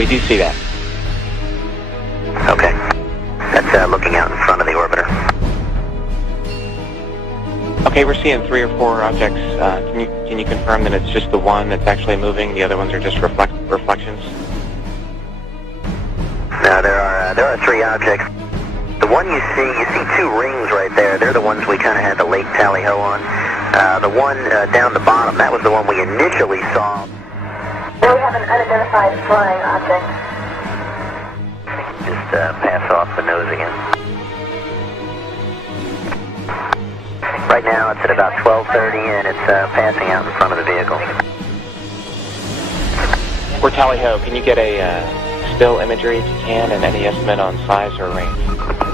We do see that. Okay. That's looking out in front of the orbiter. Okay, we're seeing 3 or 4 objects. Can you confirm that it's just the one that's actually moving? The other ones are just reflections? No, there are 3 objects. The one you see 2 rings right there. They're the ones we kind of had the late tally-ho on. The one down the bottom, that was the one we initially saw. There we have an unidentified flying object. Just pass off the nose again. Right now it's at about 12:30 and it's passing out in front of the vehicle. We're tally-ho. Can you get a still imagery if you can, and any estimate on size or range?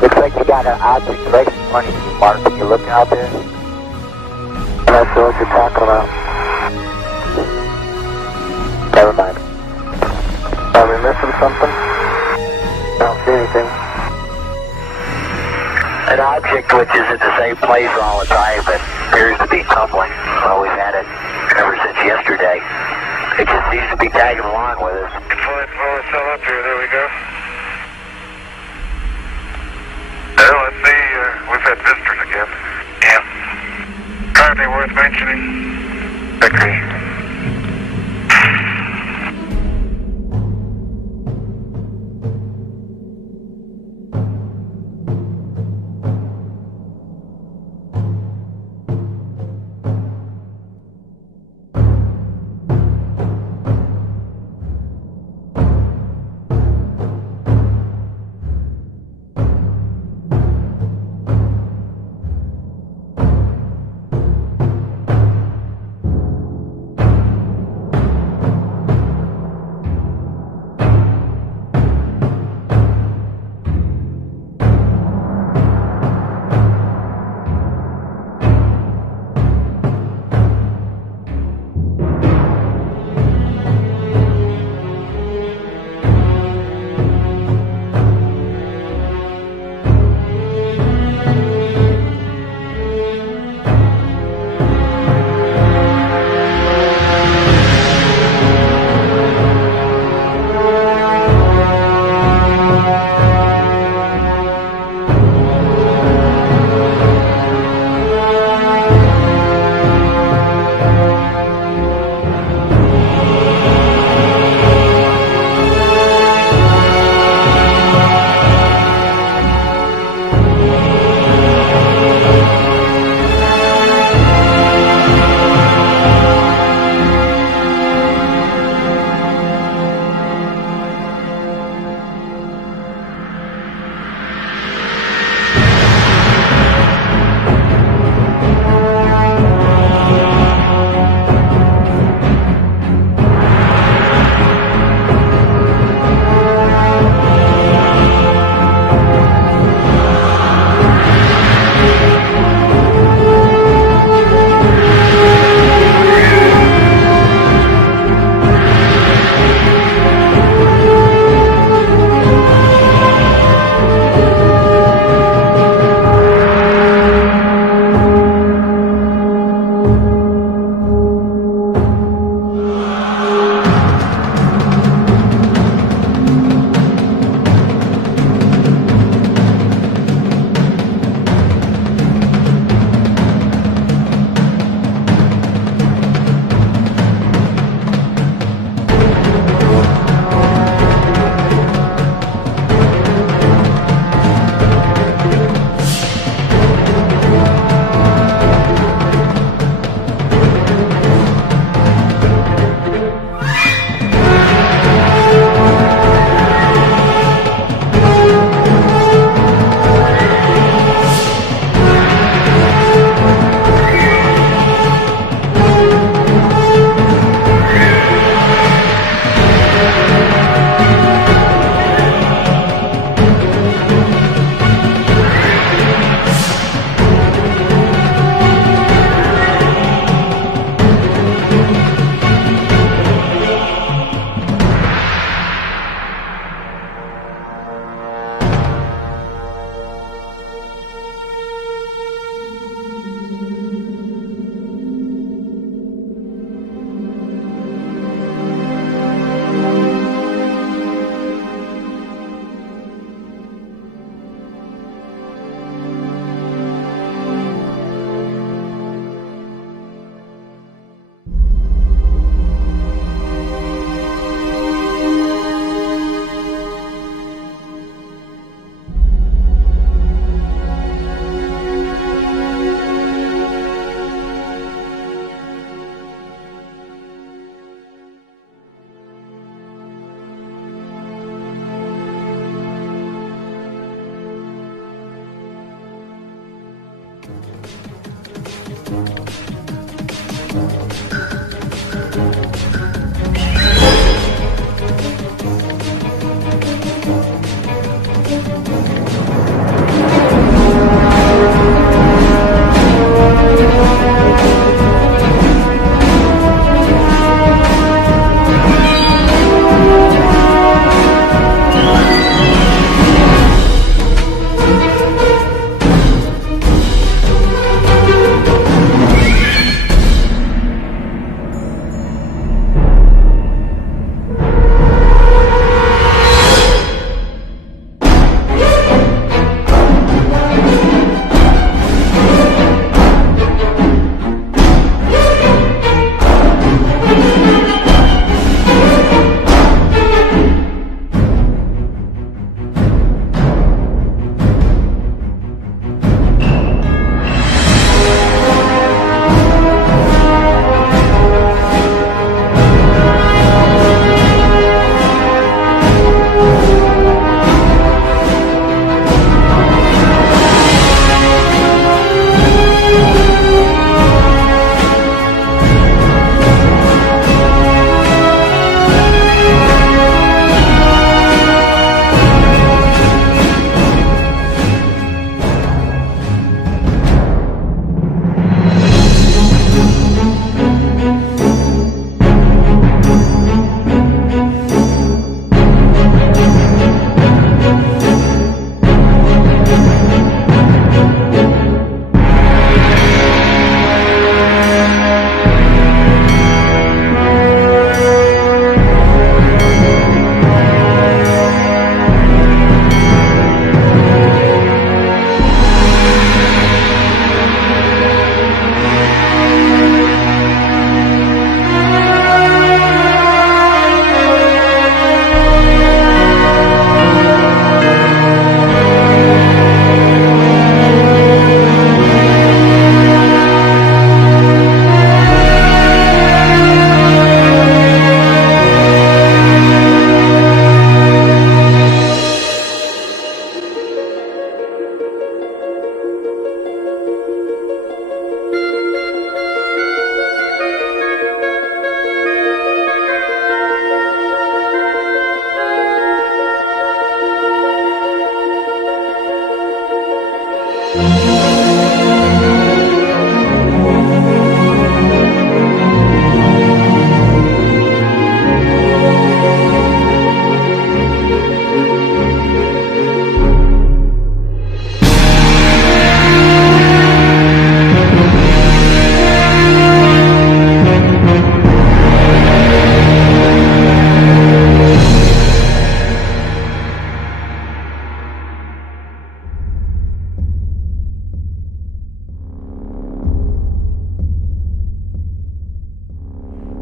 Looks like you got an object right in front of you, Mark. Can you look out there? I'm not sure what you're talking about. Never mind. Are we missing something? I don't see anything. An object which is at the same place all the time but appears to be tumbling. Well, we've had it ever since yesterday. It just seems to be tagging along with us. Flight flow is still up here. There we go. Well, let's see. We've had visitors again. Yeah. Hardly worth mentioning. Agree.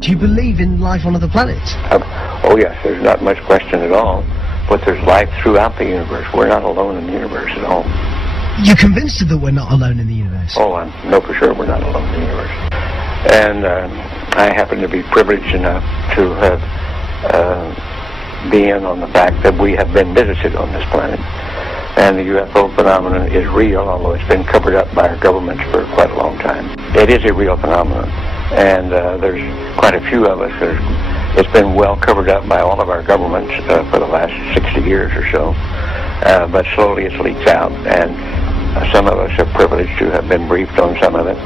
Do you believe in life on other planets? Oh yes, there's not much question at all. But there's life throughout the universe. We're not alone in the universe at all. You're convinced that we're not alone in the universe? Oh, I know for sure we're not alone in the universe. And I happen to be privileged enough to have been on the fact that we have been visited on this planet. And the UFO phenomenon is real, although it's been covered up by our governments for quite a long time. It is a real phenomenon. And there's quite a few of us. It's been well covered up by all of our governments for the last 60 years or so. But slowly it's leaked out, and some of us are privileged to have been briefed on some of it.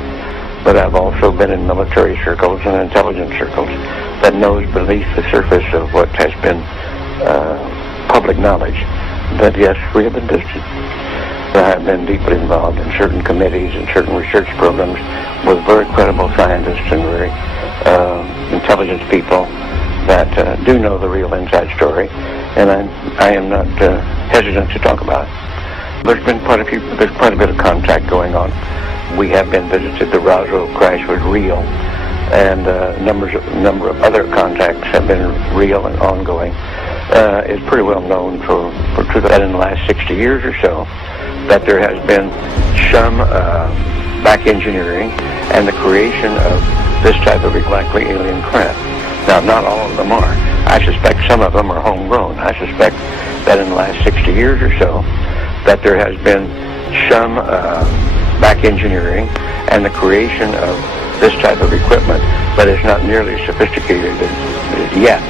But I've also been in military circles and intelligence circles that knows beneath the surface of what has been public knowledge that, yes, we have been visited. I have been deeply involved in certain committees and certain research programs with very credible scientists and very intelligent people that do know the real inside story, and I am not hesitant to talk about it. There's quite a bit of contact going on. We have been visited. The Roswell crash was real, and a number of other contacts have been real and ongoing. It's pretty well known for that in the last 60 years or so that there has been some back engineering and the creation of this type of likely alien craft. Now, not all of them are. I suspect some of them are homegrown. I suspect that in the last 60 years or so that there has been some back engineering and the creation of this type of equipment, but it's not nearly as sophisticated yet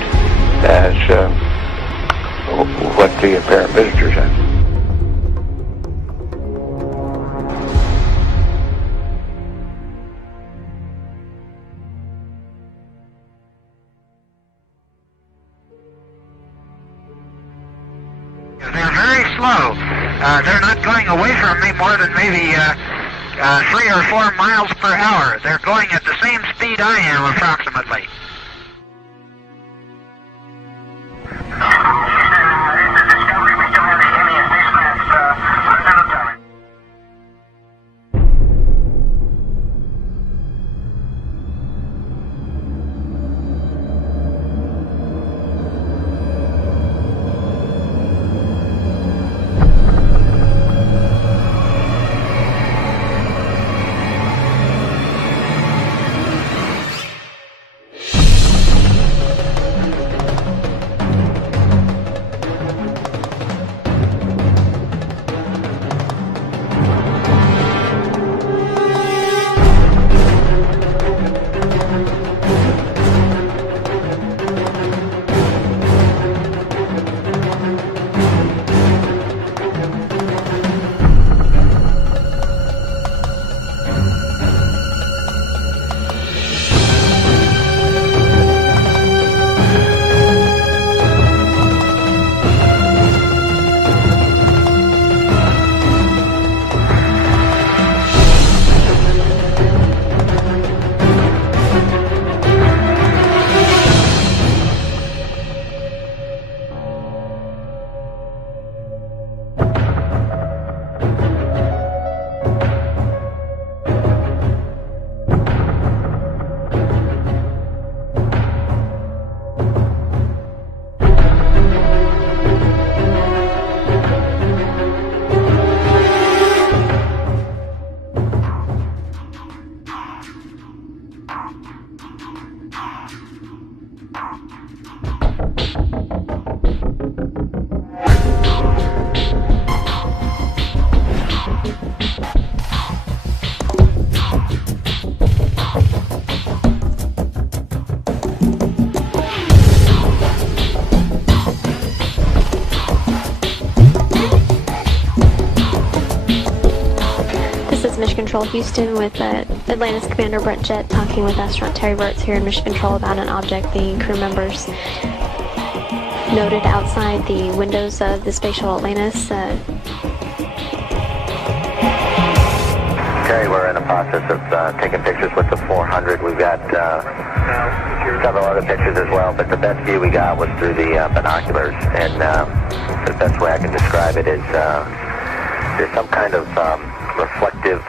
as what the apparent visitors have. They're very slow. They're not going away from me more than maybe 3 or 4 miles per hour. They're going at the same speed I am, approximately. Mission Control Houston with Atlantis Commander Brent Jett talking with astronaut Terry Virts here in Mission Control about an object the crew members noted outside the windows of the Space Shuttle Atlantis. Terry, we're in the process of taking pictures with the 400. We've got several other pictures as well, but the best view we got was through the binoculars, and the best way I can describe it is there's some kind of reflective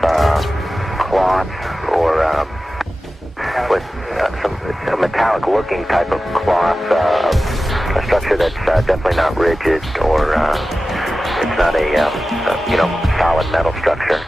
cloth or with a metallic looking type of cloth, a structure that's definitely not rigid or it's not a solid metal structure.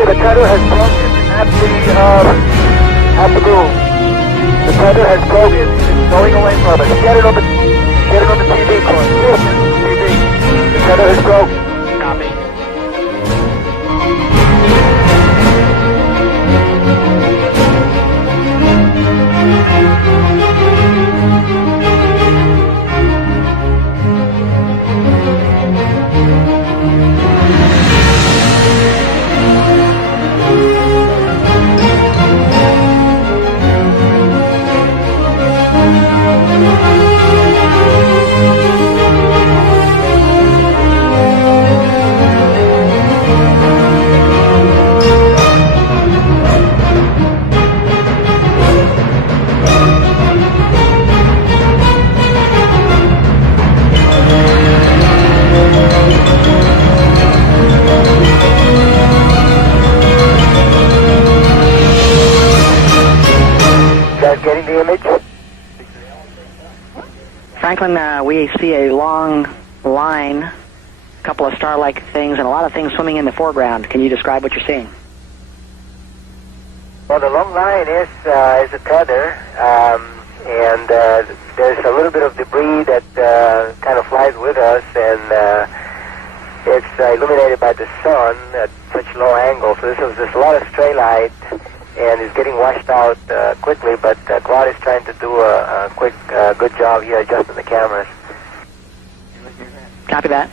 The tether has broken at the boom. The tether has broken. It's going away from us. Get it on the TV, Corey. TV. The tether has broken. Copy. image? Franklin, we see a long line, a couple of star-like things, and a lot of things swimming in the foreground. Can you describe what you're seeing? Well, the long line is a tether, and there's a little bit of debris that kind of flies with us, and it's illuminated by the sun at such low angle. So there's a lot of stray light, and it's getting washed out quickly, but Claude is trying to do a quick, good job here adjusting the cameras. Copy that.